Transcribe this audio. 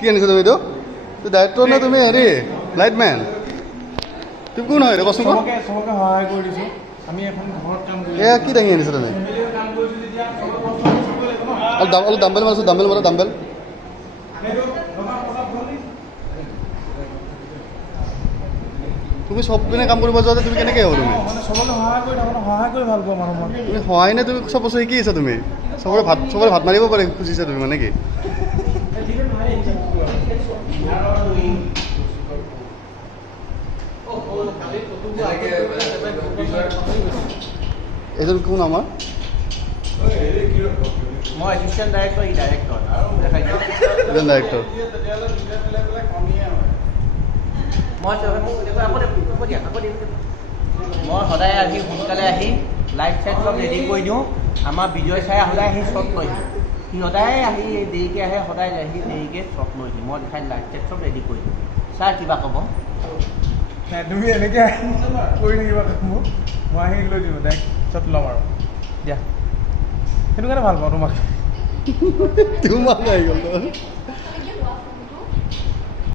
কি আনিছা তুমি এইটো ডাইৰেক্টৰ নে তুমি হেৰি লাইটমেন তুমি কোন হয় কচোন চবকে সহায় কৰি দিছোঁ আমি এখন ঘৰত কাম কৰি এয়া কি দাঙি আনিছা তুমি অলপ দাম্বেল মাৰিছোঁ দাম্বেল তুমি চব পিনে কাম কৰিব যাওঁতে তুমি কেনেকৈ হ'ব তুমি চবকে সহায় কৰি ভাল পোৱা মানুহ মই তুমি সহায় নে তুমি চব বস্তু শিকি আছা তুমি চবৰে ভাত মাৰিব পাৰে খুজিছা তুমি মানে কি এইজন কোন আমাৰ মই এছিষ্টেণ্ট ডাইৰেক্টৰ এজন ডাইৰেক্টৰ মই সদায় আহি সোনকালে আহি লাইট চাইট চব ৰেডি কৰি দিওঁ আমাৰ বিজয় চাই সদায় আহি শ্বট লৈ সি সদায় আহি দেৰিকৈ আহে সদায় আহি দেৰিকৈ শ্বট লৈ দিওঁ মই দেখাই লাইট চাইট চব ৰেডি কৰি দিওঁ ছাৰ কিবা ক'ব তুমি এনেকৈ কৰি থাকিবা মোক মই আহি লৈ দিওঁ ডাইৰেক্ট শ্বট ল'ম আৰু দিয়া সেইটো কাৰণে ভাল পাওঁ তোমাক তোমাক আহি গ'ল